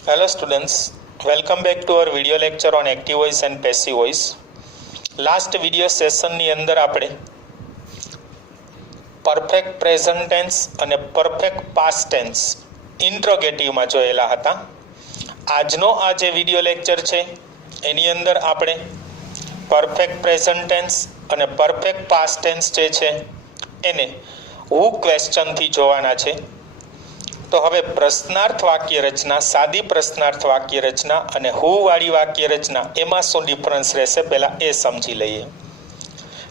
Hello students, welcome back to our video lecture on active voice and passive voice. Last video session ની અંદર આપણે perfect present tense અને perfect past tense interrogative માં જોયેલા હતા. આજનો આ જે વિડિયો લેક્ચર છે એની અંદર આપણે perfect present tense અને perfect past tense જે છે એને who question થી જોવાના છે. તો હવે પ્રશ્નાર્થ વાક્ય રચના, સાદી પ્રશ્નાર્થ વાક્ય રચના અને હુ વાળી વાક્ય રચના એમાં શું ડિફરન્સ રહેશે પહેલા એ સમજી લઈએ.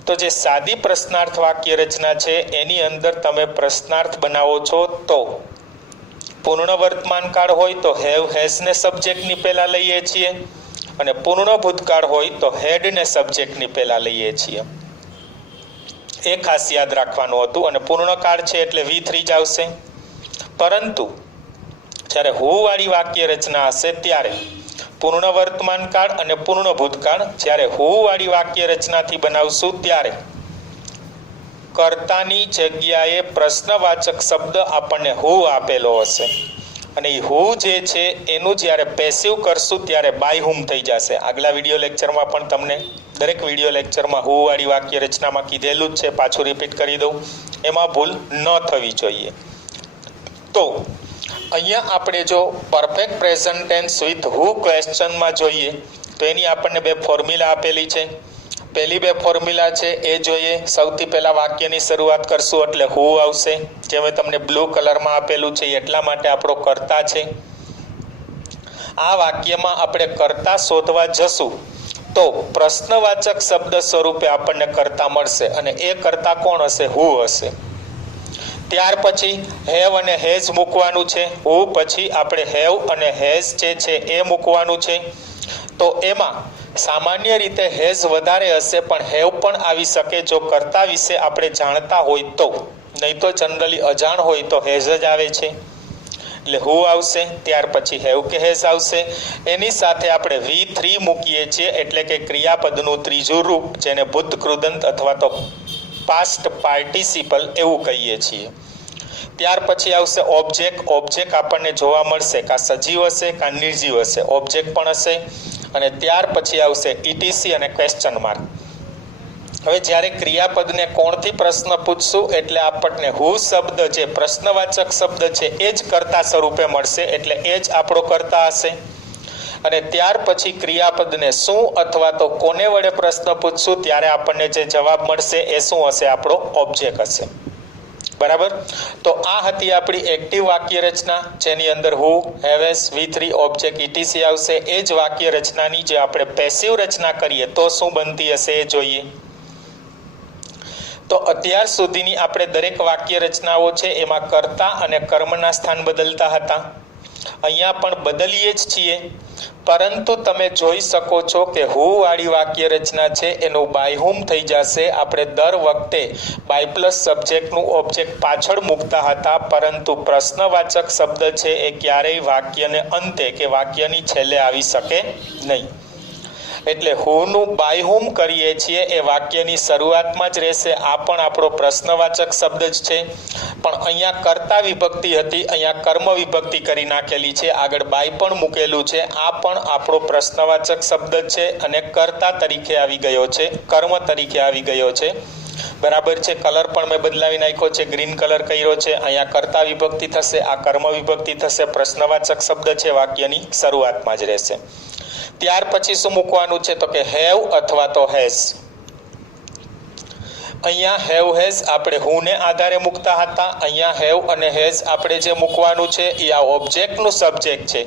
તો જે સાદી પ્રશ્નાર્થ વાક્ય રચના છે એની અંદર તમે પ્રશ્નાર્થ બનાવો છો તો પૂર્ણ વર્તમાન કાળ હોય તો હેવ હેઝ ને સબ્જેક્ટ ની પહેલા લઈએ છીએ અને પૂર્ણ ભૂતકાળ હોય તો હેડ ને સબ્જેક્ટ ની પહેલા લઈએ છીએ. એ ખાસ યાદ રાખવાનું હતું. અને પૂર્ણ કાળ છે એટલે V3 જ આવશે. પરંતુ જ્યારે હુ વાળી વાક્ય રચના હશે ત્યારે પૂર્ણ વર્તમાન કાળ અને પૂર્ણ ભૂતકાળ જ્યારે હુ વાળી વાક્ય રચનાથી બનાવશું ત્યારે કર્તાની જગ્યાએ પ્રશ્નવાચક શબ્દ આપણને હુ આપેલો હશે અને એ હુ જે છે એનું જ્યારે પેસિવ કરશું ત્યારે બાય હુમ થઈ જશે. આગલા વિડીયો લેક્ચરમાં પણ તમને દરેક વિડીયો લેક્ચરમાં હુ વાળી વાક્ય રચનામાં કીધેલું જ છે, પાછું રિપીટ કરી દઉં, એમાં ભૂલ ન થવી જોઈએ. તો અહીંયા આપણે જો પરફેક્ટ પ્રેઝન્ટ ટેન્સ વિથ હુ ક્વેશ્ચનમાં જોઈએ તો એની આપણને બે ફોર્મ્યુલા આપેલી છે. પહેલી બે ફોર્મ્યુલા છે એ જોઈએ. સૌથી પહેલા વાક્યની શરૂઆત કરશું એટલે હુ આવશે, જે મેં તમને બ્લુ કલરમાં આપેલું છે એટલા માટે આપણો કર્તા છે. આ વાક્યમાં આપણે કર્તા શોધવા જશું તો પ્રશ્નવાચક શબ્દ સ્વરૂપે આપણને કર્તા મળશે અને એ કર્તા કોણ હશે? હુ હશે. ત્યાર પછી હેવ અને હેઝ મૂકવાનું છે. હુ પછી આપણે હેવ અને હેઝ જે છે એ મૂકવાનું છે. તો એમાં સામાન્ય રીતે હેઝ વધારે હશે પણ હેવ પણ આવી શકે જો કર્તા વિશે આપણે જાણતા હોય તો, નહીં તો જનરલી અજાણ હોય તો હેઝ જ આવે છે. એટલે હુ આવશે, ત્યાર પછી હેવ કે હેઝ આવશે. એની સાથે આપણે V3 મૂકીએ છીએ એટલે કે ક્રિયાપદનું ત્રીજું રૂપ, જેને ભૂત કૃદંત અથવા તો પાસ્ટ પાર્ટિસિપલ એવું કહીએ છીએ. ત્યાર પછી આવશે ઓબ્જેક્ટ. ઓબ્જેક્ટ આપણને જોવા મળશે, કાં સજીવ હશે કાં નિર્જીવ હશે, ઓબ્જેક્ટ પણ હશે. અને ત્યાર પછી આવશે ETC અને ક્વેશ્ચન માર્ક. હવે જ્યારે ક્રિયાપદને કોણથી પ્રશ્ન પૂછશું એટલે આપણને હુ શબ્દ જે પ્રશ્નવાચક શબ્દ છે એ જ કર્તા સ્વરૂપે મળશે, એટલે એ જ આપણો કર્તા હશે. અને ત્યાર પછી ક્રિયાપદને શું અથવા તો કોને વડે પ્રશ્ન પૂછશું ત્યારે આપણને જે જવાબ મળશે એ શું હશે? આપણો ઓબ્જેક્ટ હશે. બરાબર. તો આ હતી આપણી એક્ટિવ વાક્ય રચના, જેની અંદર who, have, has, V3, object, ETC આવશે. એ જ વાક્ય રચનાની જે આપણે પેસિવ રચના કરીએ તો શું બનતી હશે એ જોઈએ. તો અત્યાર સુધીની આપણે દરેક વાક્ય રચનાઓ છે એમાં કર્તા અને કર્મના સ્થાન બદલતા હતા. અહીંયા પણ બદલીએ જ છીએ, પરંતુ તમે જોઈ શકો છો કે હુ વાળી વાક્ય રચના છે એનું બાય હુમ થઈ જશે. આપણે દર વખતે બાય પ્લસ સબ્જેક્ટનું ઓબ્જેક્ટ પાછળ મૂકતા હતા, પરંતુ પ્રશ્નવાચક શબ્દ છે એ ક્યારેય વાક્યને અંતે કે વાક્યની છેલ્લે આવી શકે નહીં. એટલે હુનું બાય હુમ કરીએ છીએ એ વાક્યની શરૂઆતમાં જ રહેશે. આ પણ આપણો પ્રશ્નવાચક શબ્દ જ છે, પણ અહીંયા કર્તા વિભક્તિ હતી, અહીંયા કર્મ વિભક્તિ કરી નાખેલી છે. આગળ બાય પણ મૂકેલું છે. આ પણ આપણો પ્રશ્નવાચક શબ્દ છે અને કર્તા તરીકે આવી ગયો છે, કર્મ તરીકે આવી ગયો છે. બરાબર છે. કલર પણ મેં બદલાવી નાખ્યો છે, ગ્રીન કલર કર્યો છે. અહીંયા કર્તા વિભક્તિ થશે, આ કર્મ વિભક્તિ થશે. પ્રશ્નવાચક શબ્દ છે વાક્યની શરૂઆતમાં જ રહેશે. ત્યાર પછી શું મૂકવાનું છે? તો કે હેવ અથવા તો હેઝ. અહીંયા હેવ હેઝ આપણે હુને આધારે મૂકતા હતા. અહીંયા હેવ અને હેઝ આપણે જે મૂકવાનું છે એ આ ઓબ્જેક્ટનું સબ્જેક્ટ છે,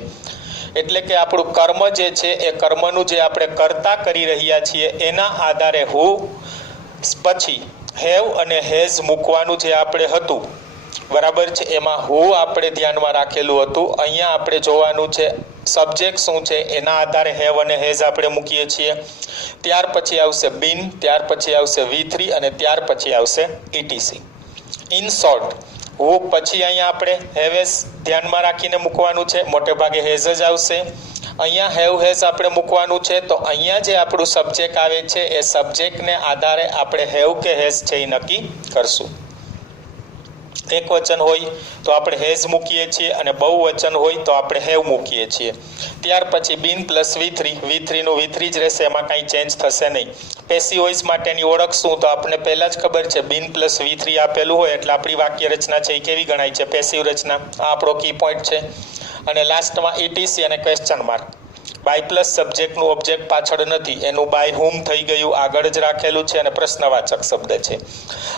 એટલે કે આપણું કર્મ જે છે એ કર્મનું જે આપણે કર્તા કરી રહ્યા છીએ એના આધારે હુ પછી હેવ અને હેઝ મૂકવાનું જે આપણે હતું. બરાબર છે. એમાં હુ આપણે ધ્યાનમાં રાખેલું હતું. અહીંયા આપણે જોવાનું છે સબ્જેક્ટ શું છે એના આધારે હેવ અને હેઝ આપણે મૂકીએ છીએ. ત્યાર પછી આવશે બીન, ત્યાર પછી આવશે V3 અને ત્યાર પછી આવશે ETC. ઇન શોર્ટ હુ પછી અહીંયા આપણે હેવ હેઝ ધ્યાનમાં રાખીને મૂકવાનું છે, મોટે ભાગે હેઝ જ આવશે. અહીંયા હેવ હેઝ આપણે મૂકવાનું છે, તો અહીંયા જે આપણું સબ્જેક્ટ આવે છે એ સબ્જેક્ટને આધારે આપણે હેવ કે હેઝ છે એ નક્કી કરશું. એક વચન હોય તો આપણે હેઝ મૂકીએ છીએ અને બહુવચન હોય તો આપણે હેવ મૂકીએ છીએ. ત્યાર પછી બીન પ્લસ V3 નું V3 જ રહેશે, એમાં કાંઈ ચેન્જ થશે નહીં. પેસિવ વોઇસ માટેની ઓળખ શું? તો આપણને પહેલાં જ ખબર છે, બીન પ્લસ V3 આપેલું હોય એટલે આપણી વાક્ય રચના છે એ કેવી ગણાય છે? પેસિવ રચના. આ આપણો કી પોઈન્ટ છે. અને લાસ્ટમાં ETC અને ક્વેશ્ચન માર્ક. બાય પ્લસ સબ્જેક્ટનું ઓબ્જેક્ટ પાછળ નથી, એનું બાય હુમ થઈ ગયું, આગળ જ રાખેલું છે અને પ્રશ્નવાચક શબ્દ છે.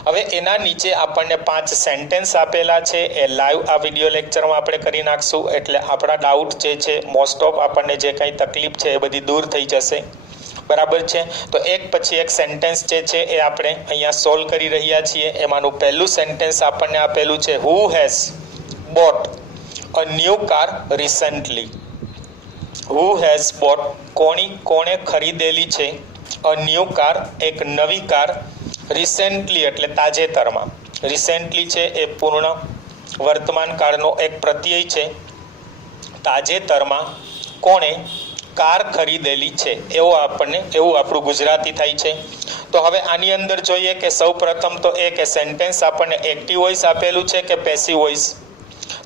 હવે એના નીચે આપણને 5 સેન્ટેન્સ આપેલા છે, એ લાઈવ આ વિડીયો લેક્ચરમાં આપણે કરી નાખશું, એટલે આપણા ડાઉટ જે છે મોસ્ટ ઓફ આપણને જે કાંઈ તકલીફ છે એ બધી દૂર થઈ જશે. બરાબર છે? તો એક પછી એક સેન્ટેન્સ જે છે એ આપણે અહીંયા સોલ્વ કરી રહ્યા છીએ. એમાંનું પહેલું સેન્ટેન્સ આપણને આપેલું છે, who has bought a new car recently. Who has bought, કોણે ખરીદેલી છે, અ ન્યૂ કાર, એક નવી કાર, રિસેન્ટલી એટલે તાજેતરમાં. રિસેન્ટલી છે એ પૂર્ણ વર્તમાન કાળનો એક પ્રત્યય છે. તાજેતરમાં કોણે કાર ખરીદેલી છે, એવું આપણું ગુજરાતી થાય છે. તો હવે આની અંદર જોઈએ કે સૌ પ્રથમ તો એ કે સેન્ટેન્સ આપણને એક્ટિવ વોઇસ આપેલું છે કે પેસિવ વોઇસ.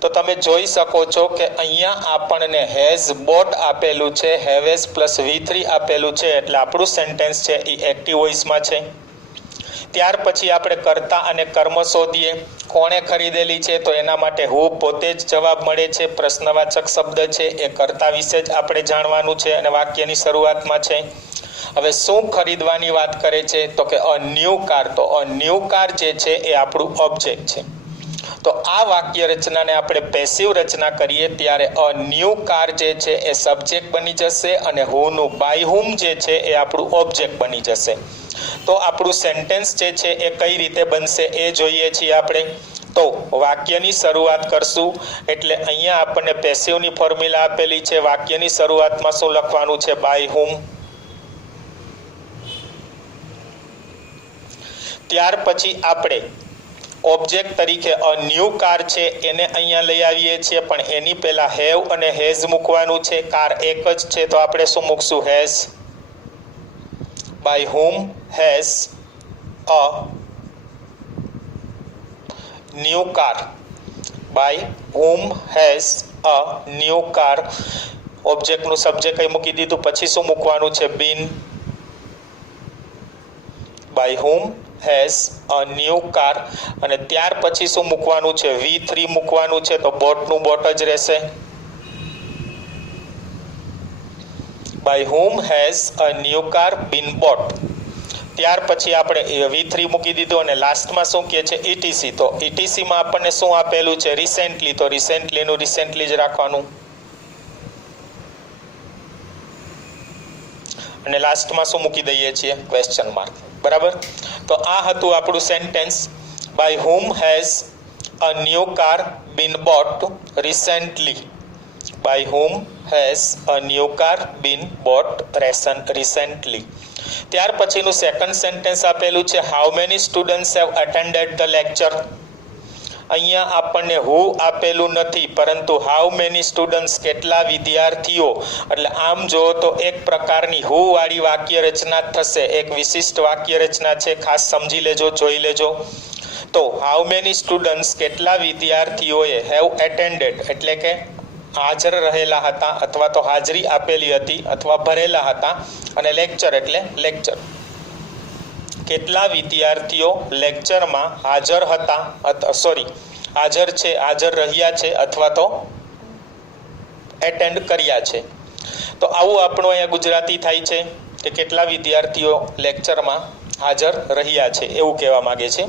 તો તમે જોઈ શકો છો કે અહીંયા આપણને હેઝ બોટ આપેલું છે, હેવેઝ પ્લસ V3 આપેલું છે, એટલે આપણું સેન્ટેન્સ છે એ એક્ટિવ વોઇસમાં છે. ત્યાર પછી આપણે કર્તા અને કર્મ શોધીએ. કોણે ખરીદેલી છે તો એના માટે હુ પોતે જ જવાબ મળે છે, પ્રશ્નવાચક શબ્દ છે, એ કર્તા વિશે જ આપણે જાણવાનું છે અને વાક્યની શરૂઆતમાં છે. હવે શું ખરીદવાની વાત કરે છે તો કે અ ન્યૂ કાર. તો અ ન્યૂ કાર જે છે એ આપણું ઓબ્જેક્ટ છે. તો આ વાક્ય રચનાને આપણે પેસિવ રચના કરીએ ત્યારે અ ન્યૂ કાર જે છે એ સબ્જેક્ટ બની જશે અને હુનું બાય હુમ જે છે એ આપણું ઓબ્જેક્ટ બની જશે. તો આપણું સેન્ટેન્સ જે છે એ કઈ રીતે બનશે એ જોઈએ છીએ આપણે. તો વાક્યની શરૂઆત કરશું એટલે અહીંયા આપણને પેસિવની ફોર્મ્યુલા આપેલી છે. વાક્યની શરૂઆતમાં શું લખવાનું છે? બાય હુમ. ત્યાર પછી આપણે ઓબ્જેક્ટ તરીકે અ ન્યૂ કાર છે એને અહીંયા લઈ આવીએ છીએ, પણ એની પહેલા હેવ અને હેઝ મૂકવાનું છે. કાર એક જ છે તો આપણે શું મૂકશું? Has. By whom has a new car. By whom has a new car. ઓબ્જેક્ટનું સબ્જેક્ટ કઈ મૂકી દીધું, પછી શું મૂકવાનું છે? Been. By whom has a new car. અને ત્યાર પછી શું મૂકવાનું છે? V3 મૂકવાનું છે, તો બોટનું બોટ જ રહેશે. By whom has a new car been bought. ત્યાર પછી આપણે V3 મૂકી દીધું અને લાસ્ટમાં શું કહે છે? ETC. તો ETC માં આપણને શું આપેલું છે? રિસેન્ટલી. તો રિસેન્ટલીનું રિસેન્ટલી જ રાખવાનું. અને લાસ્ટમાં શું મૂકી દઈએ છીએ? Question mark. બરાબર? તો આ હતું આપણું sentence. By whom has a new car been bought recently. By whom has a new car been bought recently. ત્યાર પછીનું સેકન્ડ સેન્ટેન્સ આપેલું છે, how many students have attended the lecture. અહીંયા આપણને હુ આપેલું નથી, પરંતુ હાઉ મેની સ્ટુડન્ટ્સ કેટલા વિદ્યાર્થીઓ. એટલે આમ જો તો એક પ્રકારની હુ વાળી વાક્ય રચના થશે. એક વિશિષ્ટ વાક્ય રચના છે, ખાસ સમજી લેજો, જોઈ લેજો. તો હાઉ મેની સ્ટુડન્ટ્સ કેટલા વિદ્યાર્થીઓએ હેવ એટેન્ડેડ એટલે કે હાજર રહેલા હતા અથવા તો હાજરી આપેલી હતી અથવા ભરેલા હતા, અને લેક્ચર એટલે લેક્ચર. કેટલા વિદ્યાર્થીઓ લેક્ચરમાં હાજર હતા, હાજર છે, હાજર રહ્યા છે અથવા તો એટેન્ડ કર્યા છે. તો આવું આપણું અહીંયા ગુજરાતી થાય છે કે કેટલા વિદ્યાર્થીઓ લેક્ચરમાં હાજર રહ્યા છે, એવું કહેવા માંગે છે.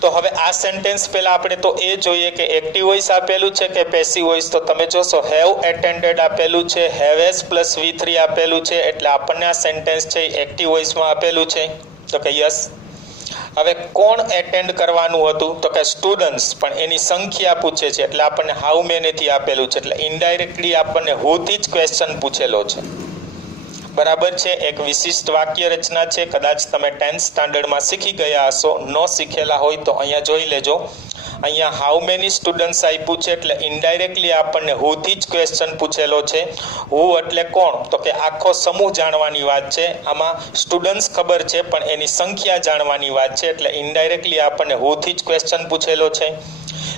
તો હવે આ સેન્ટેન્સ પહેલા આપણે તો એ જોઈએ કે એક્ટિવ વોઇસ આપેલું છે કે પેસિવ વોઇસ. તો તમે જોશો હેવ એટેન્ડેડ આપેલું છે, હેવેઝ પ્લસ V3 આપેલું છે, એટલે આપણને આ સેન્ટેન્સ છે એક્ટિવ વોઇસમાં આપેલું છે. તો કે યસ. હવે કોણ એટેન્ડ કરવાનું હતું તો કે સ્ટુડન્ટ્સ, પણ એની સંખ્યા પૂછે છે એટલે આપણને હાઉ મેનીથી આપેલું છે, એટલે ઇનડાયરેક્ટલી આપણને હુથી જ ક્વેશ્ચન પૂછેલો છે. બરાબર છે? એક વિશિષ્ટ વાક્ય રચના છે. કદાચ તમે 10th સ્ટાન્ડર્ડમાં શીખી ગયા હશો, ન શીખેલા હોય તો અહીંયા જોઈ લેજો. અહીંયા હાઉ મેની સ્ટુડન્ટ્સ આપ્યું છે એટલે ઇનડાયરેક્ટલી આપણને હુથી જ ક્વેશ્ચન પૂછેલો છે. હુ એટલે કોણ? તો કે આખો સમૂહ જાણવાની વાત છે. આમાં સ્ટુડન્ટ્સ ખબર છે પણ એની સંખ્યા જાણવાની વાત છે એટલે ઇનડાયરેક્ટલી આપણને હુથી જ ક્વેશ્ચન પૂછેલો છે.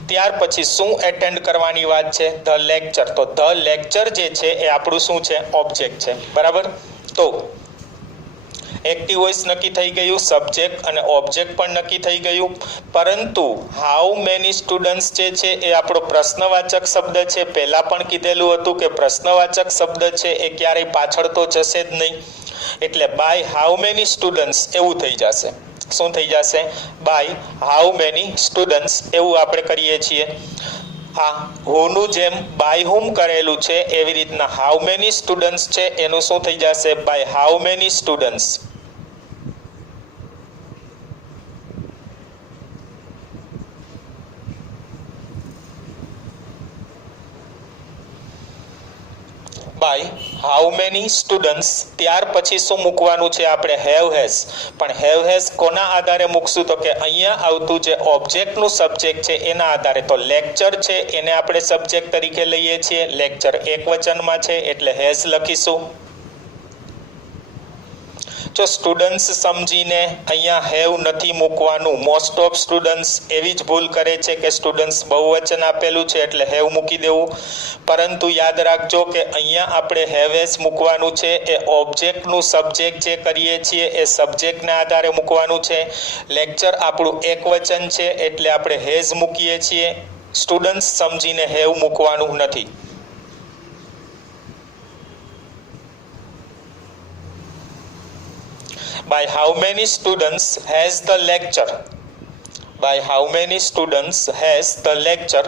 ત્યાર પછી શું એટેન્ડ કરવાની વાત છે? The lecture. તો ધ લેક્ચર જે છે એ આપણું શું છે? ઓબ્જેક્ટ છે. બરાબર. તો એક્ટિવ વોઇસ નક્કી થઈ ગયું, સબ્જેક્ટ અને ઓબ્જેક્ટ પણ નક્કી થઈ ગયું, પરંતુ હાઉ મેની સ્ટુડન્ટ્સ જે છે એ આપણો પ્રશ્નવાચક શબ્દ છે. પહેલા પણ કીધેલું હતું કે પ્રશ્નવાચક શબ્દ છે એ ક્યારેય પાછળ તો જશે જ નહીં, એટલે બાય હાઉ મેની સ્ટુડન્ટ્સ એવું થઈ જશે. શું થઈ જશે? બાય હાઉ મેની સ્ટુડન્ટ્સ એવું આપણે કરીએ છીએ. આ હુનું જેમ બાય હુમ કરેલું છે એવી રીતના હાઉ મેની સ્ટુડન્ટ્સ છે એનું શું થઈ જશે? By how many students. By how many students. ત્યાર પછી શું મૂકવાનું છે આપણે? Have has. પણ હેવ હેઝ કોના આધારે મૂકશું? તો કે અહીંયા આવતું જે ઓબ્જેક્ટનું સબ્જેક્ટ છે એના આધારે. તો લેક્ચર છે એને આપણે સબ્જેક્ટ તરીકે લઈએ છીએ. લેક્ચર એકવચનમાં છે એટલે હેઝ લખીશું. જો સ્ટુડન્ટ્સ સમજીને અહીંયા હેવ નથી મૂકવાનું. મોસ્ટ ઓફ સ્ટુડન્ટ્સ એવી જ ભૂલ કરે છે કે સ્ટુડન્ટ્સ બહુવચન આપેલું છે એટલે હેવ મૂકી દેવું, પરંતુ યાદ રાખજો કે અહીંયા આપણે હેવેસ મૂકવાનું છે એ ઓબ્જેક્ટનું સબ્જેક્ટ જે કરીએ છીએ એ સબ્જેક્ટના આધારે મૂકવાનું છે. લેક્ચર આપણું એકવચન છે એટલે આપણે હેઝ મૂકીએ છીએ. સ્ટુડન્ટ્સ સમજીને હેવ મૂકવાનું નથી. By how many students has the lecture? By how many students has the lecture?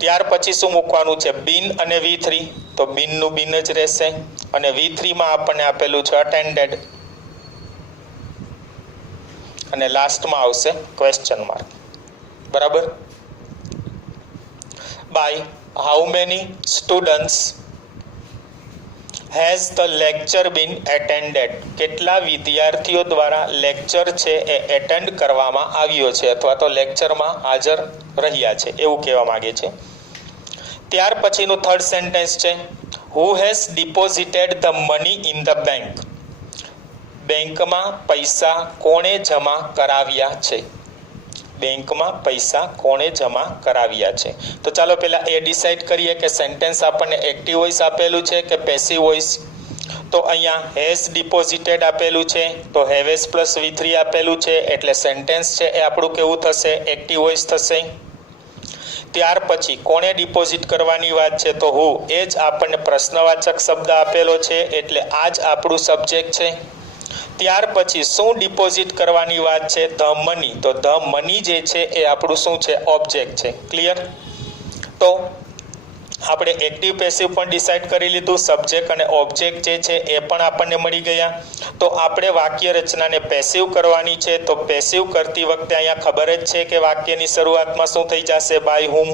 ત્યાર પછી શું મૂકવાનું છે? બીન અને V3. તો બીનનું બીન જ રહેશે અને V3 માં આપણને આપેલું છે અટેન્ડેડ અને લાસ્ટમાં આવશે ક્વેશ્ચન માર્ક. બરાબર. By how many students has the lecture been attended? કેટલા વિદ્યાર્થીઓ દ્વારા લેક્ચર છે એ એટેન્ડ કરવામાં આવ્યો છે અથવા તો લેક્ચરમાં હાજર રહ્યા છે એવું કહેવા માંગે છે. ત્યાર પછીનું થર્ડ સેન્ટેન્સ છે who has deposited the money in the bank? બેંકમાં પૈસા કોણે જમા કરાવ્યા છે? બેંકમાં પૈસા કોણે જમા કરાવ્યા છે? તો ચાલો પહેલા એ ડિસાઈડ કરીએ કે સેન્ટેન્સ આપણને એક્ટિવ વોઇસ આપેલું છે કે પેસિવ વોઇસ. તો અહીંયા હેઝ ડિપોઝિટેડ આપેલું છે તો હેવેસ પ્લસ V3 આપેલું છે એટલે સેન્ટેન્સ છે એ આપણું કેવું થશે? એક્ટિવ વોઇસ થશે. ત્યાર પછી કોણે ડિપોઝિટ કરવાની વાત છે? તો હુ. એ જ આપણને પ્રશ્નવાચક શબ્દ આપેલો છે એટલે આ જ આપણું સબ્જેક્ટ છે. ત્યાર પછી શું ડિપોઝિટ કરવાની વાત છે? The money. તો ધ મની જે છે એ આપણું શું છે? ઓબ્જેક્ટ છે. ક્લિયર? તો આપણે એક્ટિવ પેસિવ પણ ડિસાઈડ કરી લીધું, સબ્જેક્ટ અને ઓબ્જેક્ટ જે છે એ પણ આપણને મળી ગયા. તો આપણે વાક્ય રચનાને પેસિવ કરવાની છે. તો પેસિવ કરતી વખતે અહીંયા ખબર જ છે કે વાક્યની શરૂઆતમાં શું થઈ જશે? બાય હુમ.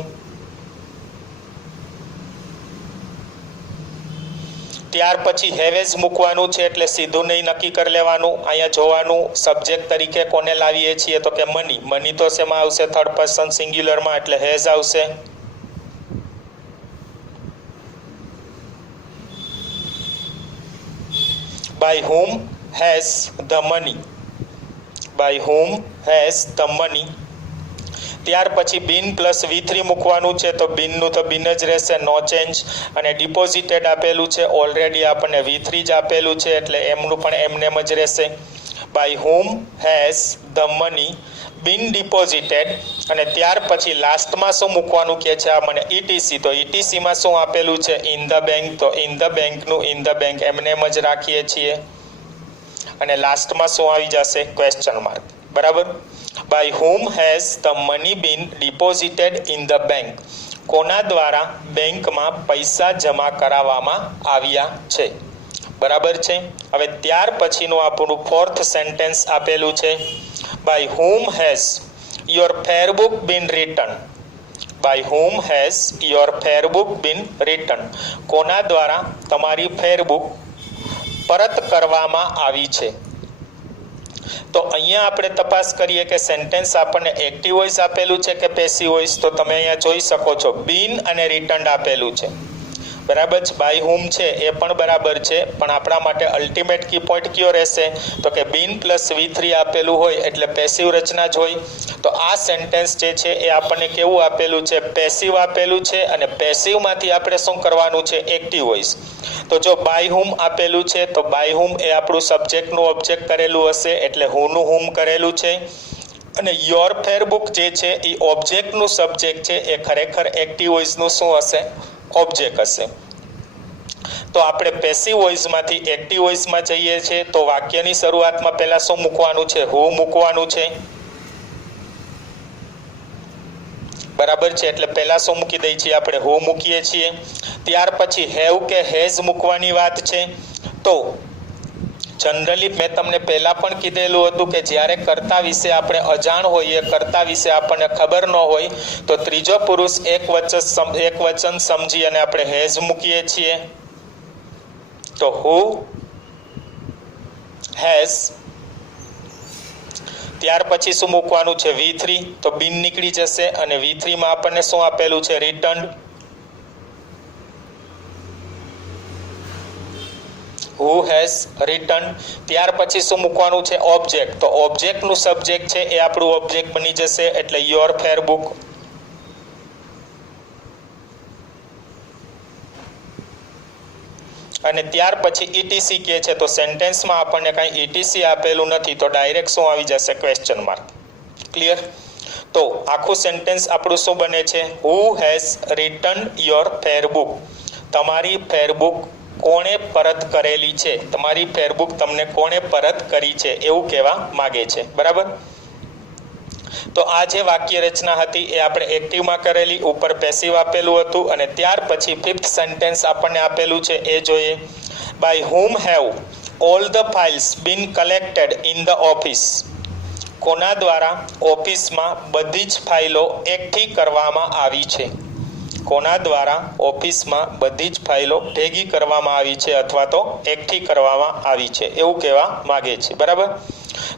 ત્યાર પછી હેવેઝ મૂકવાનું છે એટલે સીધું નહીં નક્કી કરી લેવાનું. અહીંયા જોવાનું સબ્જેક્ટ તરીકે કોને લાવીએ છીએ તો કે મની. મની તો શેમાં આવશે? થર્ડ પર્સન સિંગ્યુલરમાં એટલે હેઝ આવશે. by whom has the money? by whom has the money? ત્યાર પછી બીન પ્લસ V3 મૂકવાનું છે તો બીનનું તો બીન જ રહેશે, નો ચેન્જ. અને ડિપોઝિટેડ આપેલું છે, ઓલરેડી આપણને V3 જ આપેલું છે એટલે એમનું પણ એમનેમ જ રહેશે. by whom has the money been deposited? અને ત્યાર પછી લાસ્ટમાં શું મૂકવાનું કહે છે આ મને? ETC. તો ETC માં શું આપેલું છે? In the bank. તો ઇન ધ બેંકનું ઇન ધ બેંક એમનેમ જ રાખીએ છીએ અને લાસ્ટમાં શું આવી જશે? Question mark. બરાબર. by whom has the money been deposited in the bank? કોના દ્વારા બેંકમાં પૈસા જમા કરાવવામાં આવ્યા છે? બરાબર છે. હવે ત્યાર પછીનું આપણું ફોર્થ સેન્ટેન્સ આપેલું છે by whom has your fare book been written? by whom has your fare book been written? કોના દ્વારા તમારી ફેરબુક પરત કરવામાં આવી છે? તો અહીંયા આપણે તપાસ કરીએ કે સેન્ટેન્સ આપણને એક્ટિવ વોઇસ આપેલું છે કે પેસિવ વોઇસ. તો તમે અહીંયા જોઈ શકો છો બીન અને રિટર્ન્ડ આપેલું છે, બરાબર છે. બાય હુમ છે એ પણ બરાબર છે, પણ આપણા માટે અલ્ટિમેટ કી પોઈન્ટ કયો રહેશે તો કે બીન પ્લસ V3 આપેલું હોય એટલે પેસિવ રચના જ હોય. તો આ સેન્ટેન્સ જે છે એ આપણને કેવું આપેલું છે, પેસિવ આપેલું છે, અને પેસિવમાંથી આપણે શું કરવાનું છે, એક્ટિવ વોઇસ. તો જો બાય હુમ આપેલું છે તો બાય હુમ એ આપણું સબ્જેક્ટનું ઓબ્જેક્ટ કરેલું હશે એટલે હુનું હુમ કરેલું છે, અને યોર ફેર બુક જે છે એ ઓબ્જેક્ટનું સબ્જેક્ટ છે એ ખરેખર એક્ટિવ વોઇસનું શું હશે, ઓબ્જેક્ટ હશે. તો આપણે પેસિવ વોઇસમાંથી એક્ટિવ વોઇસમાં જઈએ છીએ તો વાક્યની શરૂઆતમાં પહેલા શું મૂકવાનું છે, હુ મૂકવાનું છે, બરાબર છે. એટલે પહેલા શું મૂકી દઈએ છીએ આપણે, હુ મૂકીએ છીએ. ત્યાર પછી હેવ કે હેઝ મૂકવાની વાત છે. તો જનરલી મેં તમને પહેલા પણ કીધેલું હતું કે જ્યારે કર્તા વિશે આપણે અજાણ હોઈએ, કર્તા વિશે આપણને ખબર ન હોય તો ત્રીજો પુરુષ એક વચન સમજી અને આપણે હેઝ મૂકીએ છીએ. તો હુ હેઝ, ત્યાર પછી શું મૂકવાનું છે, V3. તો બીન નીકળી જશે અને V3 માં આપણને શું આપેલું છે, રિટર્ન. Who has return. ત્યાર પછી શું મૂકવાનું છે, ઓબ્જેક્ટ. તો ઓબ્જેક્ટનું સબ્જેક્ટ છે એ આપણું ઓબ્જેક્ટ બની જશે એટલે યોર ફેર બુક. અને ત્યાર પછી ETC કહે છે તો સેન્ટેન્સમાં આપણને કાંઈ ETC આપેલું નથી તો ડાયરેક્ટ શું આવી જશે, ક્વેશ્ચન માર્ક. ક્લિયર? તો આખું સેન્ટેન્સ આપણું શું બને છે, who has return your fair book. તમારી ફેરબુક કોણે પરત કરેલી છે, તમારી ફેરબુક તમને કોણે પરત કરી છે એવું કહેવા માગે છે, બરાબર. તો આ જે વાક્ય રચના હતી એ આપણે એક્ટિવમાં કરેલી, ઉપર પેસિવ આપેલું હતું, અને ત્યાર પછી ફિફ્થ સેન્ટેન્સ આપણને આપેલું છે એ જોઈએ. By whom have all the files been collected in the office. કોના દ્વારા ઓફિસમાં બધી જ ફાઇલો એકઠી કરવામાં આવી છે. કોના દ્વારા ઓફિસમાં બધી જ ફાઇલો ભેગી કરવામાં આવી છે અથવા તો એકઠી કરવામાં આવી છે એવું કહેવા માગે છે, બરાબર.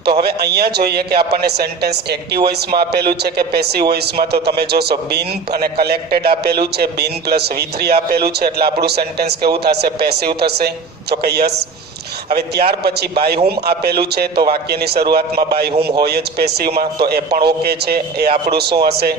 તો હવે અહીંયા જોઈએ કે આપણને સેન્ટેન્સ એક્ટિવ વોઇસમાં આપેલું છે કે પેસિવ વોઇસમાં. તો તમે જોશો બીન અને કલેક્ટેડ આપેલું છે, બીન પ્લસ V3 આપેલું છે એટલે આપણું સેન્ટેન્સ કેવું થશે, પેસિવ થશે. જો કે યસ. હવે ત્યાર પછી બાય હુમ આપેલું છે તો વાક્યની શરૂઆતમાં બાય હુમ હોય જ પેસિવમાં, તો એ પણ ઓકે છે. એ આપણું શું હશે,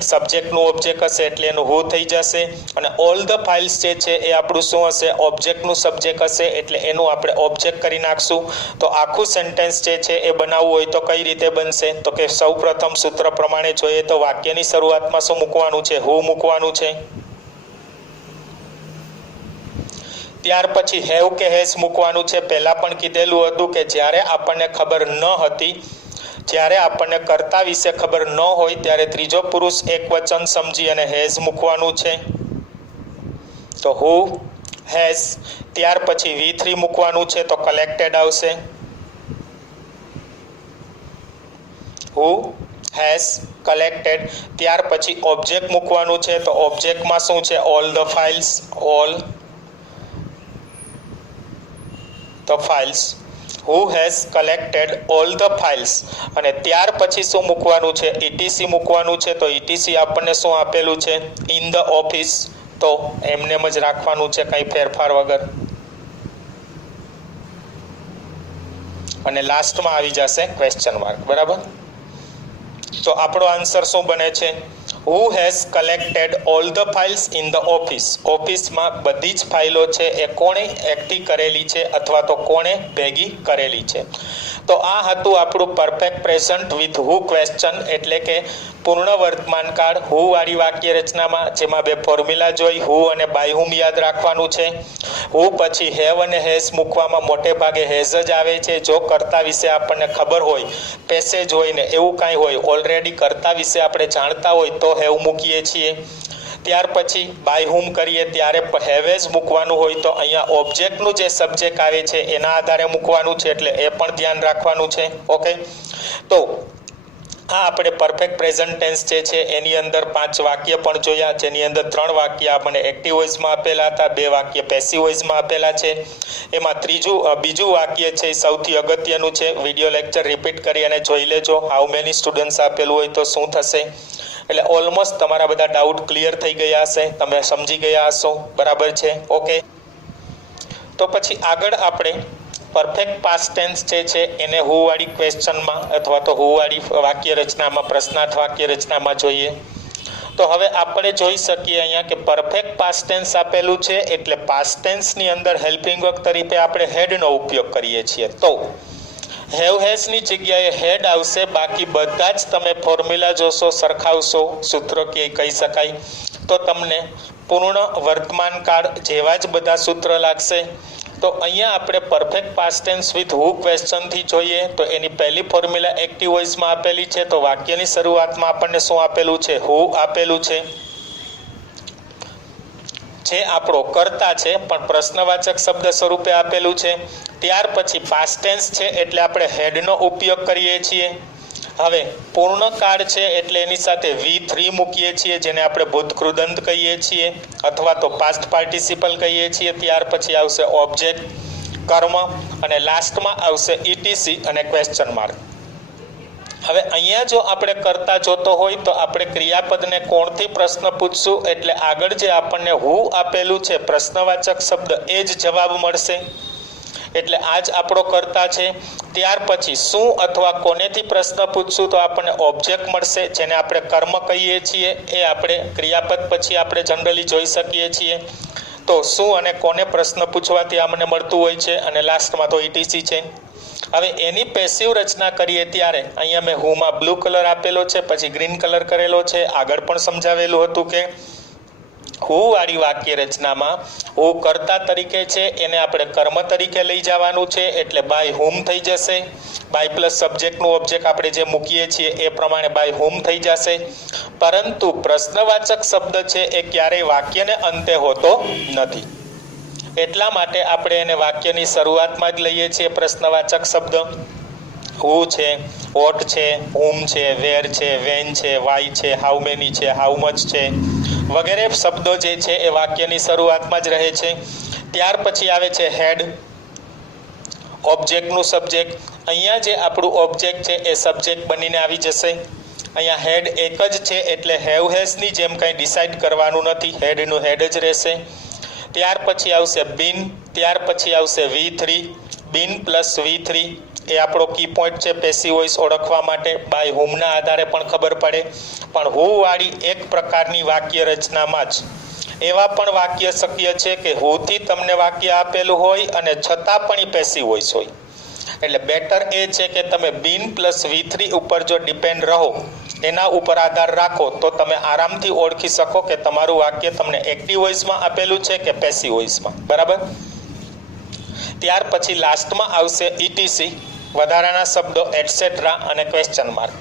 સબ્જેક્ટનું ઓબ્જેક્ટ હશે એટલે એનું હુ થઈ જશે. અને ઓલ ધ ફાઇલ્સ જે છે એ આપણું શું હશે, ઓબ્જેક્ટનું સબ્જેક્ટ હશે એટલે એનું આપણે ઓબ્જેક્ટ કરી નાખશું. તો આખું સેન્ટેન્સ જે છે એ બનાવવું હોય તો કઈ રીતે બનશે, તો કે સૌ પ્રથમ સૂત્ર પ્રમાણે જોઈએ તો વાક્યની શરૂઆતમાં શું મૂકવાનું છે, હુ મૂકવાનું છે. ત્યાર પછી હેવ કે હેઝ મૂકવાનું છે. પહેલાં પણ કીધેલું હતું કે જ્યારે આપણને ખબર ન હતી, જ્યારે આપણને કર્તા વિશે ખબર ન હોય ત્યારે ત્રીજો પુરુષ એક વચન સમજી અને હેઝ મૂકવાનું છે. તો હુ હેઝ. ત્યાર પછી V3 મૂકવાનું છે તો કલેક્ટેડ આવશે. Who has collected. ત્યાર પછી ઓબ્જેક્ટ મૂકવાનું છે તો ઓબ્જેક્ટમાં શું છે, all the files, all the files. Who has collected all the files. અને ત્યાર પછી શું મૂકવાનું છે, ETC મૂકવાનું છે. તો ETC આપણને શું આપેલું છે, ઇન ધ ઓફિસ. તો એમને જ રાખવાનું છે, કંઈ ફેરફાર વગર. અને લાસ્ટમાં આવી જશે ક્વેશ્ચન માર્ક, બરાબર. તો આપણો આન્સર શું બને છે, who has collected all the files in the office. ઓફિસમાં બધી જ ફાઇલો છે એ કોણે એકઠી કરેલી છે અથવા તો કોણે ભેગી કરેલી છે. તો આ હતું આપણું perfect present with who question, એટલે કે પૂર્ણ વર્તમાન કાળ હુ વાળી વાક્ય રચનામાં, જેમાં બે ફોર્મ્યુલા જોઈ, હુ અને બાય હુમ યાદ રાખવાનું છે. હુ પછી હેવ અને હેઝ મૂકવામાં મોટે ભાગે હેઝ જ આવે છે. જો કર્તા વિશે આપણને ખબર હોય, પેસેજ હોય ને એવું કાંઈ હોય, ઓલરેડી કર્તા વિશે આપણે જાણતા હોય તો હેવ મૂકીએ છીએ. ત્યાર પછી બાય હુમ કરીએ ત્યારે હેવેજ મૂકવાનું હોય તો અહીંયા ઓબ્જેક્ટનું જે સબ્જેક્ટ આવે છે એના આધારે મૂકવાનું છે, એટલે એ પણ ધ્યાન રાખવાનું છે. ઓકે. તો આ આપણે પરફેક્ટ પ્રેઝન્ટ ટેન્સ જે છે એની અંદર 5 વાક્ય પણ જોયા, જેની અંદર 3 વાક્ય આપણને એક્ટિવ વોઇસમાં આપેલા હતા, 2 વાક્ય પેસિવ વોઇસમાં આપેલા છે. એમાં બીજું વાક્ય છે એ સૌથી અગત્યનું છે. વિડીયો લેક્ચર રિપીટ કરી અને જોઈ લેજો. હાઉ મેની સ્ટુડન્ટ્સ આપેલું હોય તો શું થશે. એટલે ઓલમોસ્ટ તમારા બધા ડાઉટ ક્લિયર થઈ ગયા હશે, તમે સમજી ગયા હશો. બરાબર છે? ઓકે. તો પછી આગળ આપણે પરફેક્ટ પાસ્ટ ટેન્સ જે છે એને હુ વાળી ક્વેશ્ચનમાં અથવા તો હુ વાળી વાક્ય રચનામાં, પ્રશ્નાર્થ વાક્ય રચનામાં જોઈએ. તો હવે આપણે જોઈ શકીએ અહીંયા કે પરફેક્ટ પાસ્ટ ટેન્સ આપેલું છે, એટલે પાસ્ટ ટેન્સની અંદર હેલ્પિંગ વર્ક તરીકે આપણે હેડનો ઉપયોગ કરીએ છીએ. તો હેવ હેઝની જગ્યાએ હેડ આવશે. બાકી બધા જ તમે ફોર્મ્યુલા જોશો, સરખાવશો, સૂત્ર કે કહી શકાય તો તમને પૂર્ણ વર્તમાન કાળ જેવા જ બધા સૂત્ર લાગશે. તો અહીંયા આપણે પરફેક્ટ પાસ્ટ ટેન્સ વિથ હુ ક્વેશ્ચનથી જોઈએ તો એની પહેલી ફોર્મ્યુલા એક્ટિવ વોઇસમાં આપેલી છે. તો વાક્યની શરૂઆતમાં આપણને શું આપેલું છે? હુ આપેલું છે, જે આપણો કર્તા છે પણ પ્રશ્નવાચક શબ્દ સ્વરૂપે આપેલું છે. ત્યાર પછી પાસ્ટ ટેન્સ છે એટલે આપણે હેડનો ઉપયોગ કરીએ છીએ. હવે પૂર્ણકાળ છે એટલે એની સાથે V3 મૂકીએ છીએ, જેને આપણે ભૂતકૃદંત કહીએ છીએ અથવા તો પાસ્ટ પાર્ટિસિપલ કહીએ છીએ. ત્યાર પછી આવશે ઓબ્જેક્ટ, કર્મ અને લાસ્ટમાં આવશે ઇટીસી અને ક્વેશ્ચન માર્ક. હવે અહીંયા જો આપણે કરતા જોતો હોય તો આપણે ક્રિયાપદને કોણથી પ્રશ્ન પૂછશું, એટલે આગળ જે આપણને હુ આપેલું છે પ્રશ્નવાચક શબ્દ એ જ જવાબ મળશે. એટલે આ જ આપણો કર્તા છે. ત્યાર પછી શું અથવા કોનેથી પ્રશ્ન પૂછશું તો આપણને ઓબ્જેક્ટ મળશે, જેને આપણે કર્મ કહીએ છીએ. એ આપણે ક્રિયાપદ પછી આપણે જનરલી જોઈ શકીએ છીએ. તો શું અને કોને પ્રશ્ન પૂછવાથી આપણને મળતું હોય છે, અને લાસ્ટમાં તો ઇટીસી છે. હવે એની પેસિવ રચના કરીએ ત્યારે અહીંયા મેં હુમાં બ્લુ કલર આપેલો છે, પછી ગ્રીન કલર કરેલો છે. આગળ પણ સમજાવેલું હતું કે હુ વાળી વાક્ય રચનામાં હુ કર્તા તરીકે છે, એને આપણે કર્મ તરીકે લઈ જવાનું છે, એટલે બાય હુમ થઈ જશે. બાય પ્લસ સબ્જેક્ટનું ઓબ્જેક્ટ આપણે જે મૂકીએ છીએ એ પ્રમાણે બાય હુમ થઈ જશે. પરંતુ પ્રશ્નવાચક શબ્દ છે એ ક્યારેય વાક્યને અંતે હોતો નથી, એટલા માટે આપણે એને વાક્યની શરૂઆતમાં જ લઈએ છીએ. પ્રશ્નવાચક શબ્દ હુ છે, વોટ છે, હુમ છે, વેર છે, વેન છે, વાય છે, હાઉ મેની છે, હાઉ મચ છે વગેરે શબ્દો જે છે એ વાક્યની શરૂઆતમાં જ રહે છે. ત્યાર પછી આવે છે હેડ, ઓબ્જેક્ટનું સબ્જેક્ટ. અહીંયા જે આપણું ઓબ્જેક્ટ છે એ સબ્જેક્ટ બનીને આવી જશે. અહીંયા હેડ એક જ છે એટલે હેવ હેઝની જેમ કંઈ ડિસાઇડ કરવાનું નથી, હેડનું હેડ જ રહેશે. ત્યાર પછી આવશે બીન, ત્યાર પછી આવશે V3. બીન પ્લસ V3 એ આપણો કી પોઈન્ટ છે પેસિવ વોઇસ ઓળખવા માટે. બાય હુમના આધારે પણ ખબર પડે. પણ હુ વાળી એક પ્રકારની વાક્ય રચનામાં જ એવા પણ વાક્ય શક્ય છે કે હુથી તમને વાક્ય આપેલું હોય અને છતાં પણ એ પેસિવ વોઇસ હોય. એટલે બેટર એ છે કે તમે બીન પ્લસ V3 ઉપર જો ડિપેન્ડ રહો, એના ઉપર આધાર રાખો, તો તમે આરામથી ઓળખી શકો કે તમારું વાક્ય તમને એક્ટિવ વોઇસમાં આપેલું છે કે પેસિવ વોઇસમાં. બરાબર. ત્યાર પછી લાસ્ટમાં આવશે ઇટીસી, વધારાના શબ્દો, એટસેટ્રા અને ક્વેશ્ચન માર્ક.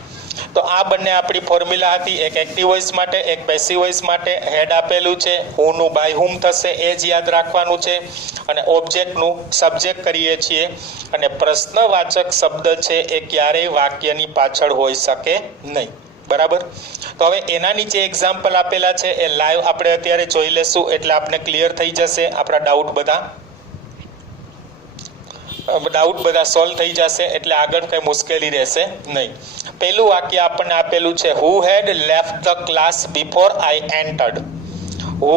તો આ બંને આપણી ફોર્મ્યુલા હતી, એક એક્ટિવ વોઇસ માટે, એક પેસિવ વોઇસ માટે. હેડ આપેલું છે, હુનું બાય હુમ થશે એ જ યાદ રાખવાનું છે, અને ઓબ્જેક્ટનું સબ્જેક્ટ કરીએ છીએ. અને પ્રશ્નવાચક શબ્દ છે એ ક્યારેય વાક્યની પાછળ હોઈ શકે નહીં. બરાબર. તો હવે એના નીચે એક્ઝામ્પલ આપેલા છે, એ લાઈવ આપણે અત્યારે જોઈ લેશું, એટલે આપણે ક્લિયર થઈ જશે. આપણા ડાઉટ બધા સોલ્વ થઈ જશે, એટલે આગળ કંઈ મુશ્કેલી રહેશે નહીં. પહેલું વાક્ય આપણને આપેલું છે, who had left the class before I entered. Who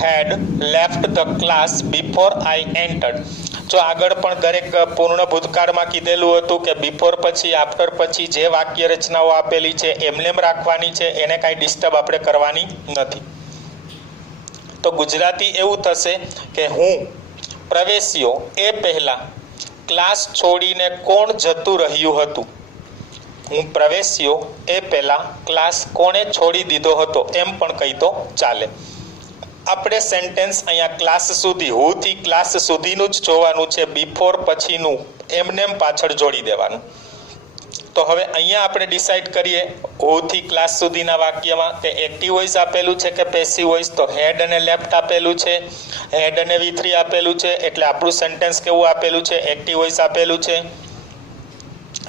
had left the class before I entered. જો આગળ પણ દરેક પૂર્ણ ભૂતકાળમાં કીધેલું હતું કે બિફોર પછી, આફ્ટર પછી જે વાક્ય રચનાઓ આપેલી છે એમને રાખવાની છે, એને કાંઈ ડિસ્ટર્બ આપણે કરવાની નથી. તો ગુજરાતી એવું થશે કે હું પ્રવેશ્યો એ પહેલા ક્લાસ છોડીને કોણ જતું રહ્યું હતું. હું પ્રવેશ્યો એ પહેલા ક્લાસ કોણે છોડી દીધો હતો, એમ પણ કહી તો ચાલે. આપણે સેન્ટેન્સ અહીંયા ક્લાસ સુધી, હુથી ક્લાસ સુધીનું જ જોવાનું છે, બિફોર પછીનું એમનેમ પાછળ જોડી દેવાનું. તો હવે અહીંયા આપણે ડિસાઇડ કરીએ હુથી ક્લાસ સુધીના વાક્યમાં કે એક્ટિવ વોઇસ આપેલું છે કે પેસિવ વોઇસ. તો હેડ અને લેફ્ટ આપેલું છે, હેડ અને V3 આપેલું છે, એટલે આપણું સેન્ટેન્સ કેવું આપેલું છે, એક્ટિવ વોઇસ આપેલું છે.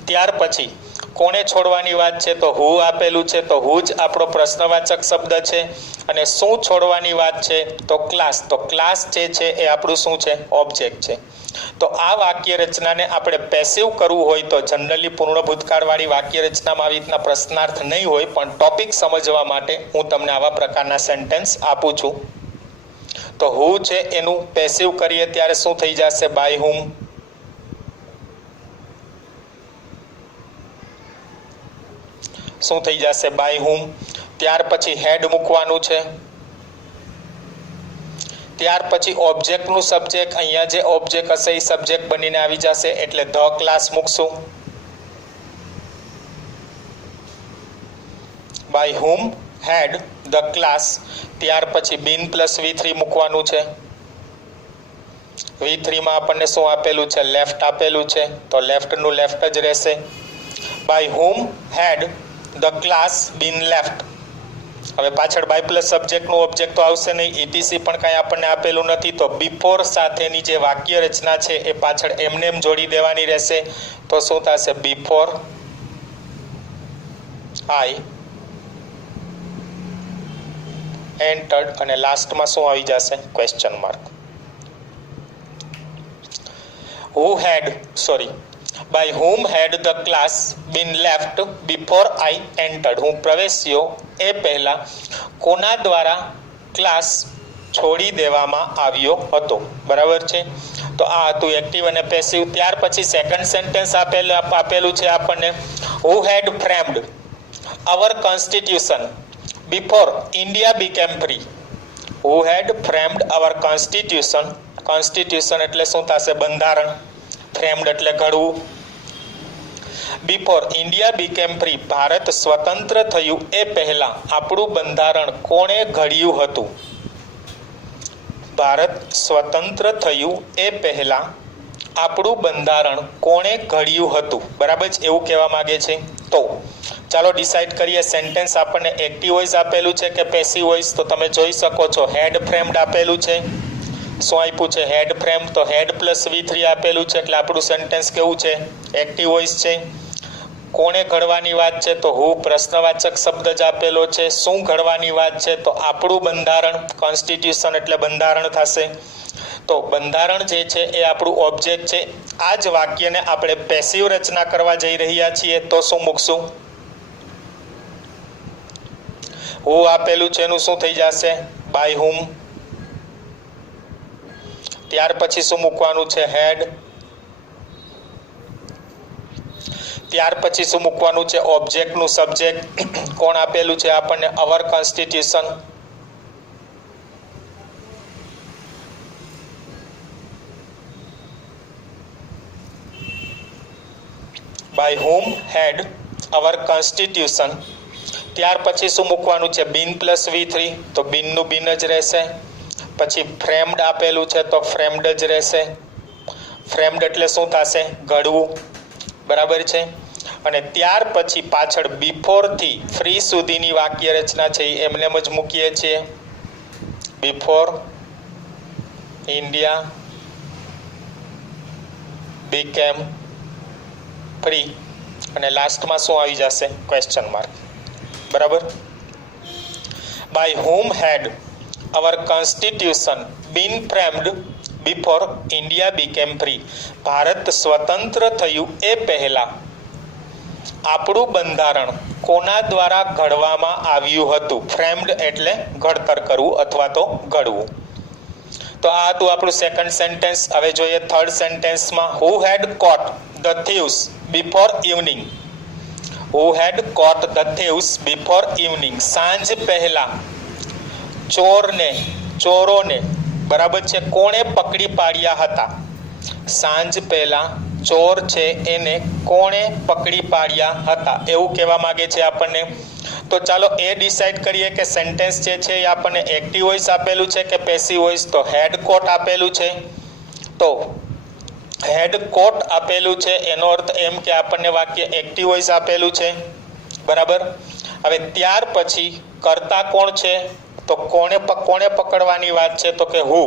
ત્યાર પછી કોને છોડવાની વાત છે તો હુ આપેલું છે, તો હુ જ આપણો પ્રશ્નવાચક શબ્દ છે. અને શું છોડવાની વાત છે તો ક્લાસ. તો ક્લાસ જે છે એ આપણું શું છે? ઓબ્જેક્ટ છે. તો આ વાક્ય રચનાને આપણે પેસિવ કરવું હોય તો જનરલી પૂર્ણ ભૂતકાળવાળી વાક્ય રચનામાં આવી રીતના પ્રશ્નાર્થ નહીં હોય, પણ ટોપિક સમજવા માટે હું તમને આવા પ્રકારના સેન્ટેન્સ આપું છું. તો હુ છે એનું પેસિવ કરીએ ત્યારે શું થઈ જશે? બાય હુમ. શું થઈ જશે? બાય હુમ. ત્યાર પછી હેડ મૂકવાનું છે. ત્યાર પછી ઓબ્જેક્ટનું સબ્જેક્ટ, અહીંયા જે ઓબ્જેક્ટ હશે એ સબ્જેક્ટ બનીને આવી જશે, એટલે ધ ક્લાસ મૂકશું. By whom had the class. ત્યાર પછી બીન પ્લસ V3 મૂકવાનું છે. V3 માં આપણને શું આપેલું છે? લેફ્ટ આપેલું છે, તો લેફ્ટનું લેફ્ટ જ રહેશે. By whom had the class been left. હવે પાછળ બાય પ્લસ સબ્જેક્ટનું ઓબ્જેક્ટ તો આવશે નહીં, ઇટીસી પણ કાંઈ આપણને આપેલું નથી, તો બિફોર સાથેની જે વાક્ય રચના છે એ પાછળ એમને એમ જોડી દેવાની રહેશે. તો શું થશે? Before I entered. અને લાસ્ટમાં શું આવી જશે? Question mark. By whom had the class been left before I entered. હું પ્રવેશ્યો એ પહેલા કોના દ્વારા ક્લાસ છોડી દેવામાં આવ્યો હતો? બરાબર છે. તો આ હતું એક્ટિવ અને પેસિવ. ત્યાર પછી સેકન્ડ સેન્ટેન્સ આપેલું છે આપણને, who had framed our constitution before India became free. Who had framed our constitution. Constitution એટલે શું થશે? બંધારણ. ફ્રેમ્ડ એટલે ઘડવું. Before India became free, Bharat સ્વતંત્ર થયું એ પહેલા આપણું બંધારણ કોણે ઘડ્યું હતું? ભારત સ્વતંત્ર થયું એ પહેલા આપણું બંધારણ કોણે ઘડ્યું હતું? બરાબર છે, એવું કહેવા માંગે છે. તો ચાલો ડિસાઈડ કરીએ. સેન્ટેન્સ આપણને એક્ટિવ વોઇસ આપેલું છે કે પેસિવ વોઇસ? તો તમે જોઈ શકો છો હેડ ફ્રેમ્ડ આપેલું છે. શું આપ્યું છે? હેડ ફ્રેમ. તો હેડ પ્લસ V3 આપેલું છે, એટલે આપણું સેન્ટેન્સ કેવું છે? એક્ટિવ વોઇસ છે. કોણે ઘડવાની વાત છે? તો હુ પ્રશ્નવાચક શબ્દ જ આપેલો છે. શું ઘડવાની વાત છે? તો આપણું બંધારણ. કોન્સ્ટિટ્યુશન એટલે બંધારણ થશે. તો બંધારણ જે છે એ આપણું ઓબ્જેક્ટ છે. આ જ વાક્યને આપણે પેસિવ રચના કરવા જઈ રહ્યા છીએ, તો શું મૂકશું? હુ આપેલું છે એનું શું થઈ જશે? બાય હુમ. ત્યાર પછી શું મૂકવાનું છે? હેડ. ત્યાર પછી શું મૂકવાનું છે? ઓબ્જેક્ટનું સબ્જેક્ટ. કોણ આપેલું છે આપણને? Our constitution. By whom had our constitution. ત્યાર પછી શું મૂકવાનું છે? Been plus V3. તો બીનનું બીન જ રહેશે. પછી ફ્રેમ્ડ આપેલું છે તો ફ્રેમ્ડ જ રહેશે. ફ્રેમ્ડ એટલે શું થશે? ઘડવું. બરાબર છે. અને ત્યાર પછી પાછળ બિફોરથી ફ્રી સુધીની વાક્ય રચના છે એમને જ મૂકીએ છીએ. Before India became free. અને લાસ્ટમાં શું આવી જશે? Question mark. બરાબર. By whom had our constitution been framed before India became free. Bharat સ્વતંત્ર થયું એ પહેલા આપણું બંધારણ કોના દ્વારા ઘડવામાં આવ્યું હતું? ફ્રેમ્ડ એટલે ઘડતર કરવું અથવા તો ઘડવું. તો આ હતું આપણું સેકન્ડ સેન્ટેન્સ. હવે જોઈએ થર્ડ સેન્ટેન્સમાં, who had caught the thieves before evening. Who had caught the thieves before evening. સાંજ પહેલા ચોરોને બરાબર છે કોણે પકડી પાડ્યા હતા? સાંજ પહેલા ચોર છે એને કોણે પકડી પાડ્યા હતા એવું કહેવા માંગે છે આપણને. તો ચાલો એ ડિસાઈડ કરીએ કે સેન્ટેન્સ જે છે એ આપણને એક્ટિવ વોઇસ આપેલું છે કે પેસિવ વોઇસ. તો હેડ કોટ આપેલું છે, તો હેડ કોટ આપેલું છે એનો અર્થ એમ કે આપણને વાક્ય એક્ટિવ વોઇસ આપેલું છે. બરાબર. હવે ત્યાર પછી કરતા કોણ છે? તો કોણે પકડવાની વાત છે? તો કે હુ.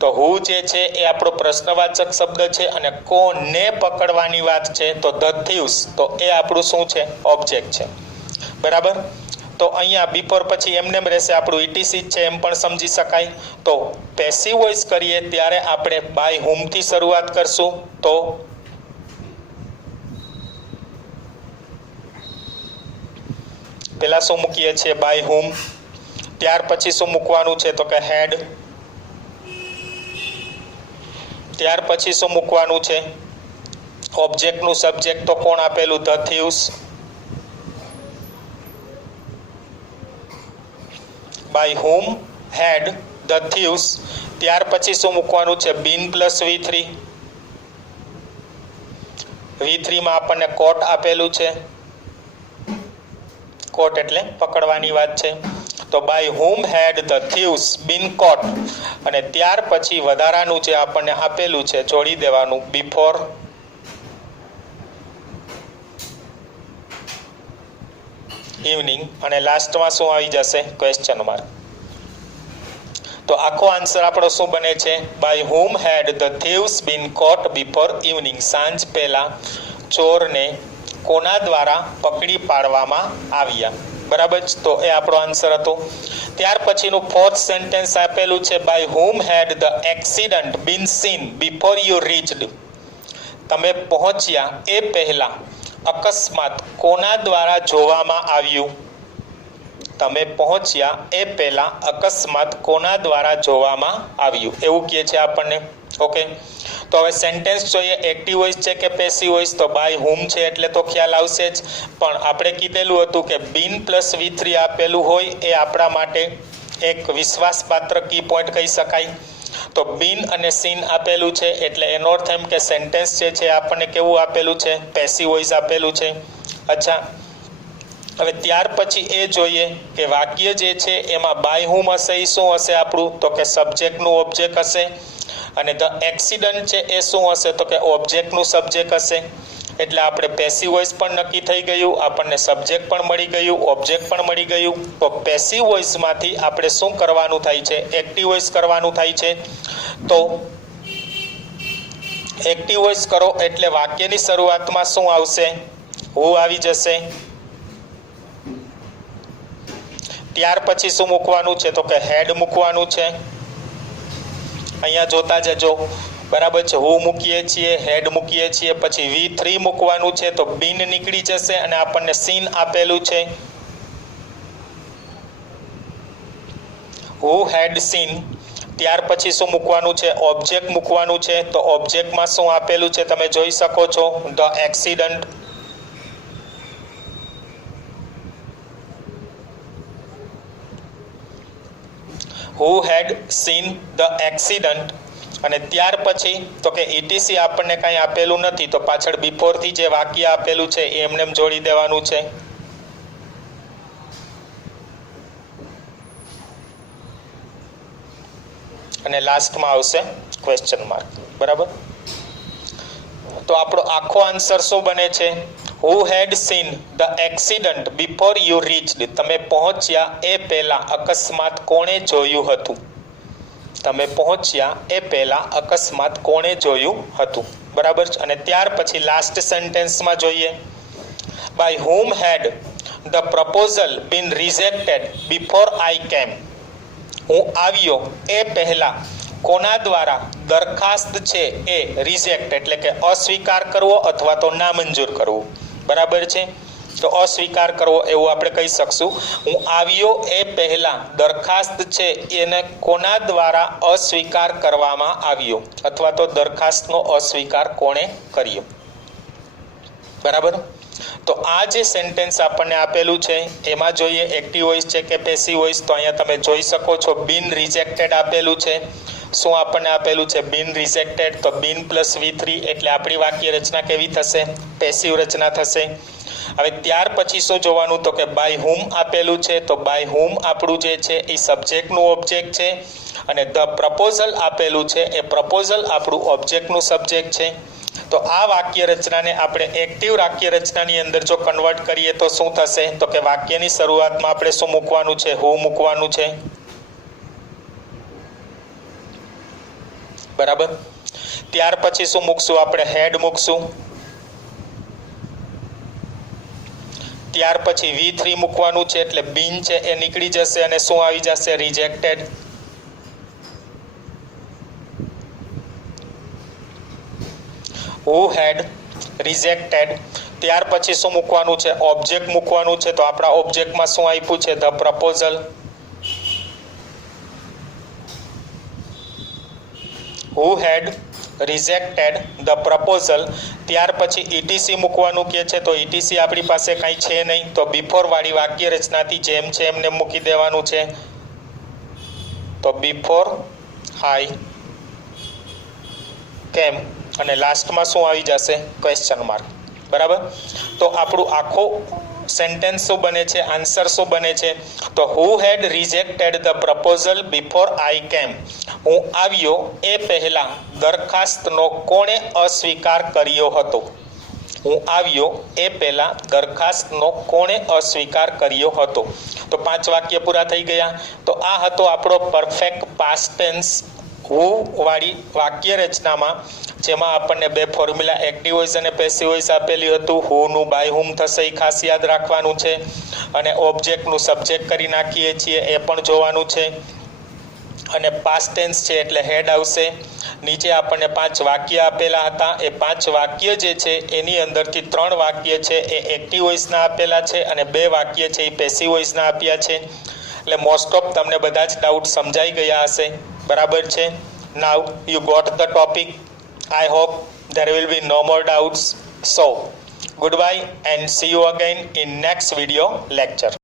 તો હુ જે છે એ આપણો પ્રશ્નવાચક શબ્દ છે અને કોને પકડવાની વાત છે? તો ધ થીવ્સ. તો એ આપણું શું છે? ઓબ્જેક્ટ છે. બરાબર. તો અહીંયા બિફોર પછી એમનેમ રહેશે, આપણું ઇટીસી છે એમ પણ સમજી શકાય. તો પેસિવ વોઇસ કરીએ ત્યારે આપણે બાય હુમથી શરૂઆત કરશું. તો પેલા શું મૂકીએ છીએ? બાય હુમ. ત્યાર પછી શું મૂકવાનું છે? તો કે હેડ. ત્યાર પછી શું મૂકવાનું છે? ઓબ્જેક્ટનું સબ્જેક્ટ તો કોણ આપેલું? The thieves. By whom, had, the thieves. ત્યાર પછી શું મૂકવાનું છે? Been plus V3. V3 માં આપણને કોટ આપેલું છે. કોટ એટલે પકડવાની વાત છે. તો by whom had the thieves been caught. અને ત્યાર પછી વધારાનું જે આપણને આપેલું છે જોડી દેવાનું બિફોર ઇવનિંગ. અને લાસ્ટમાં શું આવી જશે? Question mark. તો આખો આન્સર આપણો શું બને છે? By whom had the thieves been caught before evening. સાંજ પહેલા ચોરને કોના દ્વારા પકડી પાડવામાં આવ્યા. બરાબર. તો એ આપણો આન્સર હતો. ત્યાર પછીનું ફોર્થ સેન્ટેન્સ આપેલું છે by whom had the accident been seen before you reached. તમે પહોંચ્યા એ પહેલા અકસ્માત કોના દ્વારા જોવામાં આવ્યું? તમે પહોંચ્યા એ પહેલા અકસ્માત કોના દ્વારા જોવામાં આવ્યું? એવું કહે છે આપણને. ઓકે. તો હવે સેન્ટેન્સ જોઈએ. એક્ટિવ વોઇસ છે કે પેસિવ વોઇસ? તો બાય હુમ છે એટલે તો ખ્યાલ આવશે જ. પણ આપણે કીધેલું હતું કે બીન પ્લસ V3 આપેલું હોય એ આપણા માટે એક વિશ્વાસપાત્ર કી પોઈન્ટ કહી શકાય. તો બીન અને સીન આપેલું છે એટલે એનો અર્થ એમ કે સેન્ટેન્સ જે છે આપણને કેવું આપેલું છે? પેસિવ વોઇસ આપેલું છે. અચ્છા, હવે ત્યાર પછી એ જોઈએ કે વાક્ય જે છે એમાં બાય હુમ હશે એ શું હશે આપણું? તો કે સબ્જેક્ટનું ઓબ્જેક્ટ હશે. અને ધ એક્સિડન્ટ છે એ શું હશે? તો કે ઓબ્જેક્ટનું સબ્જેક્ટ હશે. એટલે આપણે પેસિવ વોઇસ પણ નક્કી થઈ ગયું, આપણને સબ્જેક્ટ પણ મળી ગયું, ઓબ્જેક્ટ પણ મળી ગયું. તો પેસિવ વોઇસમાંથી આપણે શું કરવાનું થાય છે? એક્ટિવ વોઇસ કરવાનું થાય છે. તો એક્ટિવ વોઇસ કરો એટલે વાક્યની શરૂઆતમાં શું આવશે? હુ આવી જશે. ત્યાર પછી શું મૂકવાનું છે? તો કે હેડ મૂકવાનું છે. અહીંયા જોતા જજો. બરાબર છે. હુ મૂકીએ છીએ, હેડ મૂકીએ છીએ, પછી V3 મૂકવાનું છે તો બીન નીકળી જશે અને આપણને સીન આપેલું છે. Who had scene. ત્યાર પછી શું મૂકવાનું છે? ઓબ્જેક્ટ મૂકવાનું છે. તો ઓબ્જેક્ટમાં શું આપેલું છે તમે જોઈ શકો છો? The accident. Who had seen the accident. અને ત્યાર પછી તો કે ઇટીસી આપણને કાંઈ આપેલું નથી તો પાછળ બિફોરથી જે વાક્ય આપેલું છે એ એમને જોડી દેવાનું છે. અને લાસ્ટમાં આવશે ક્વેશ્ચન માર્ક. બરાબર. તો આપણો આખો આન્સર શું બને છે? Who had seen the accident before you reached. તમે પહોંચ્યા એ પહેલા અકસ્માત કોણે જોયું હતું? તમે પહોંચ્યા એ પહેલા અકસ્માત કોણે જોયું હતું? બરાબર. અને ત્યાર પછી લાસ્ટ સેન્ટેન્સમાં જોઈએ by whom had the proposal been rejected before I came. હું આવ્યો એ પહેલા કોના દ્વારા દરખાસ્ત છે એ રિજેક્ટ એટલે કે અસ્વીકાર કરવો અથવા તો નામંજૂર કરવું. બરાબર છે. તો અસ્વીકાર કરવો એવું આપણે કહી શકશું. હું આવ્યો એ પહેલા દરખાસ્ત છે એને કોના દ્વારા અસ્વીકાર કરવામાં આવ્યો અથવા તો દરખાસ્તનો અસ્વીકાર કોણે કર્યો? બરાબર. તો આ જે સેન્ટેન્સ આપણને આપેલું છે એમાં જોઈએ એક્ટિવ વોઇસ છે કે પેસિવ વોઇસ. તો અહીંયા તમે જોઈ શકો છો બીન રિજેક્ટેડ આપેલું છે. શું આપણને આપેલું છે? બીન રિજેક્ટેડ. તો બીન પ્લસ V3 એટલે આપણી વાક્ય રચના કેવી થશે? પેસિવ રચના થશે. હવે ત્યાર પછી શું જોવાનું? તો કે બાય હુમ આપેલું છે તો બાય હુમ આપણું જે છે એ સબ્જેક્ટનું ઓબ્જેક્ટ છે અને ધ પ્રપોઝલ આપેલું છે એ પ્રપોઝલ આપણું ઓબ્જેક્ટનું સબ્જેક્ટ છે. તો આ વાક્ય રચનાને આપણે એક્ટિવ વાક્ય રચનાની અંદર જો કન્વર્ટ કરીએ તો શું થશે? તો કે વાક્યની શરૂઆતમાં આપણે શું મૂકવાનું છે? હુ મૂકવાનું છે, બરાબર. ત્યાર પછી શું મૂકશું? આપણે હેડ મૂકશું. ત્યાર પછી V3 મૂકવાનું છે, એટલે બીન છે એ નીકળી જશે અને શું આવી જશે? રિજેક્ટેડ. Who had rejected. ત્યાર પછી શું મૂકવાનું છે? ઓબ્જેક્ટ મૂકવાનું છે. તો આપણા ઓબ્જેક્ટમાં શું આપ્યું છે? The proposal. Who had rejected the proposal. ત્યાર પછી ETC મૂકવાનું કહે છે. તો ETC આપણી પાસે કાંઈ છે નહીં, તો બિફોર વાળી વાક્ય રચનાથી જેમ છે એમને મૂકી દેવાનું છે. તો બિફોર આઈ કેમ, અને લાસ્ટમાં શું આવી જશે? ક્વેશ્ચન માર્ક, બરાબર. તો આપણું આખો સેન્ટેન્સ શું બને છે? આન્સર શું બને છે? તો who had rejected the proposal before I came. હું આવ્યો એ પહેલા દરખાસ્તનો કોણે અસ્વીકાર કર્યો હતો? હું આવ્યો એ પહેલા દરખાસ્તનો કોણે અસ્વીકાર કર્યો હતો? તો 5 વાક્ય પૂરા થઈ ગયા. તો આ હતો આપણો પરફેક્ટ પાસ્ટ ટેન્સ હુ વાળી વાક્ય રચનામાં, જેમાં આપણને 2 ફોર્મ્યુલા એક્ટિવ વોઇસ અને પેસિવ વોઇસ આપેલું હતું. હુ નું બાય હુમ થશે એ ખાસ યાદ રાખવાનું છે, અને ઓબ્જેક્ટનું સબ્જેક્ટ કરી નાખીએ છીએ એ પણ જોવાનું છે, અને પાસ્ટ ટેન્સ છે એટલે હેડ આવશે. નીચે આપણને 5 વાક્ય આપેલા હતા. એ 5 વાક્ય જે છે એની અંદરથી 3 વાક્ય છે એ એક્ટિવ વોઇસના આપેલા છે અને 2 વાક્ય છે એ પેસિવ વોઇસના આપ્યા છે. એટલે મોસ્ટ ઓફ તમને બધા જ ડાઉટ સમજાઈ ગયા હશે, બરાબર છે. Now you got the topic. I hope there will be no more doubts. So, goodbye and see you again in next video lecture.